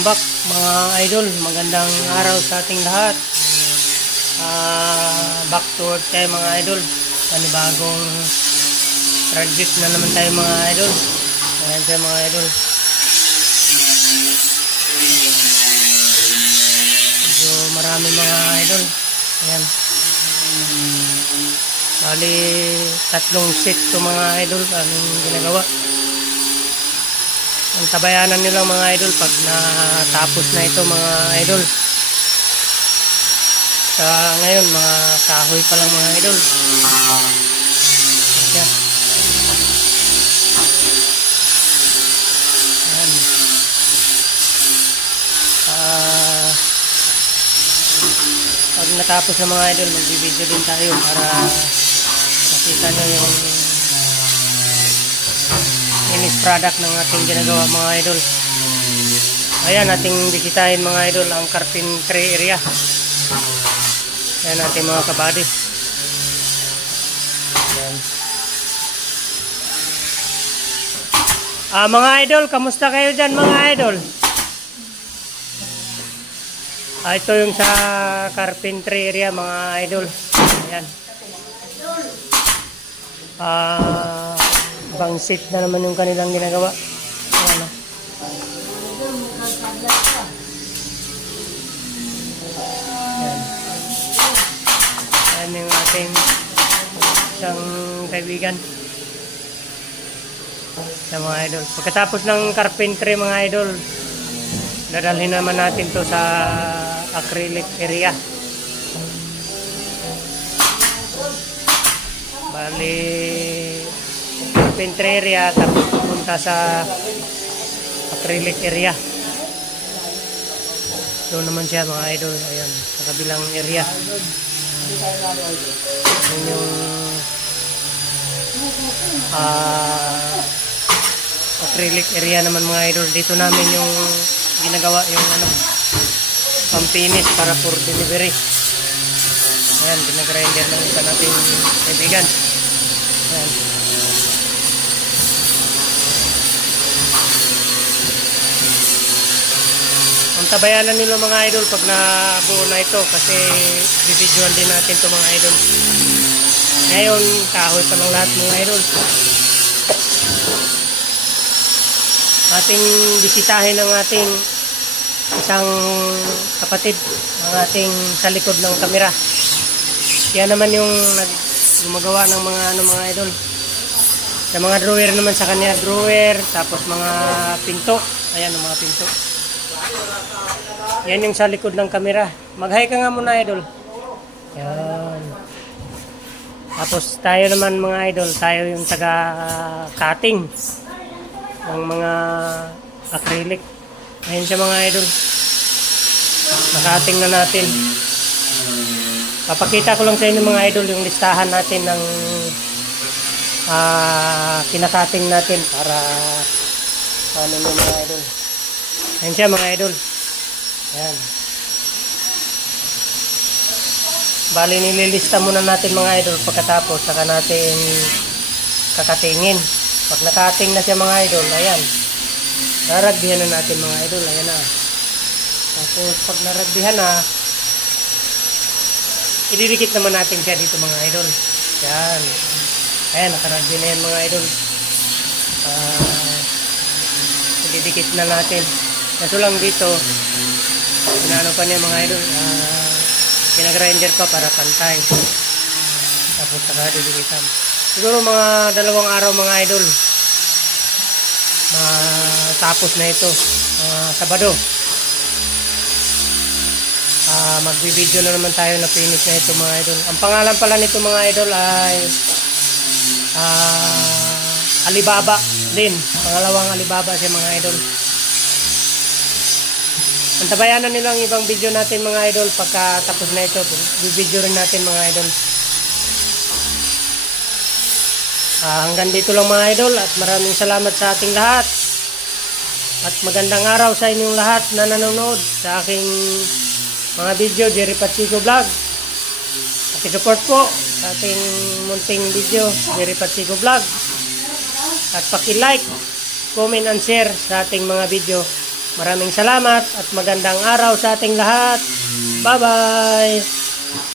welcome back mga idol. Magandang araw sa ating lahat. Ah, back to work tayo mga idol. Panibagong project na naman tayo mga idol. Ayan tayo mga idol. Medyo marami mga idol. Ayan. Bali, tatlong set to mga idol. Anong ginagawa? Ang tabayanan nila mga idol pag natapos na ito mga idol sa ngayon mga kahoy pa lang mga idol Yan. Yan. Ah, pag natapos na mga idol magbibideo din tayo para makita nyo yung finished product ng ating ginagawa mga idol. Ayan, ating bisitahin mga idol ang carpentry area. Ayan ating mga kabady. Ayan. Ah, mga idol, kamusta kayo dyan mga idol? Ah, ito yung sa carpentry area mga idol. Ayan. Ah, bang seat na naman yung kanilang ginagawa. Oh. Ayan. Ayan yung ating isang kaibigan sa mga idol. Pagkatapos ng carpentry mga idol, dadalhin naman natin to sa acrylic area. Bali, carpentry area tapos pupunta sa acrylic area. Doon naman siya mga idol. Ayan, sa kabilang area. Ayan yung ah acrylic area naman mga idol. Dito namin yung ginagawa yung ano pampinis para for delivery. Ayan, pinag-grinder ng isa nating kaibigan. Ayan. Ang tabayanan nila mga idol pag nabuo na ito kasi bibidyoan din natin to mga idol. Ngayon, kahoy pa ng lahat mga idol. Ating bisitahin ang ating isang kapatid, ang ating sa likod ng kamera. Yan naman yung nag gumagawa ng mga ano mga idol. Sa mga drawer naman sa kanya, drawer, tapos mga pinto. Ayan mga pinto. Yan yung sa likod ng kamera. Mag-hi ka nga muna, idol. Yan. Tapos tayo naman mga idol, tayo yung taga-cutting ng mga acrylic. Ayun siya mga idol. Nakating na natin. Papakita ko lang sa inyo mga idol yung listahan natin ng ah kinakating natin para ano mga idol. Ayun siya mga idol. Ayan. Bali nililista muna natin mga idol pagkatapos saka natin kakatingin. Pag nakating na siya mga idol, ayan. Naragbihan na natin mga idol, ayan na. Tapos pag naragbihan na, ididikit naman natin siya dito mga idol. Yan. Ayan, nakaragbi na yan mga idol. Ah, ididikit na natin. Kaso lang dito, inaano pa niya mga idol, ah, pinagrinder pa para pantay. Tapos saka didikitan. Siguro mga dalawang araw mga idol, matapos na ito. Ah, Sabado. Ah, magbibideo na naman tayo na finish na ito mga idol. Ang pangalan pala nito mga idol ay ah, Alibaba din. Pangalawang Alibaba siya mga idol. Antabayanan nilang ibang video natin mga idol pagka tapos na ito. Bibideo rin natin mga idol. Ah, hanggang dito lang mga idol at maraming salamat sa ating lahat. At magandang araw sa inyong lahat na nanonood sa aking mga video, Jerry Pachico Vlog. Paki-support po sa ating munting video, Jerry Pachico Vlog. At paki-like, comment and share sa ating mga video Maraming salamat at magandang araw sa ating lahat. Bye-bye!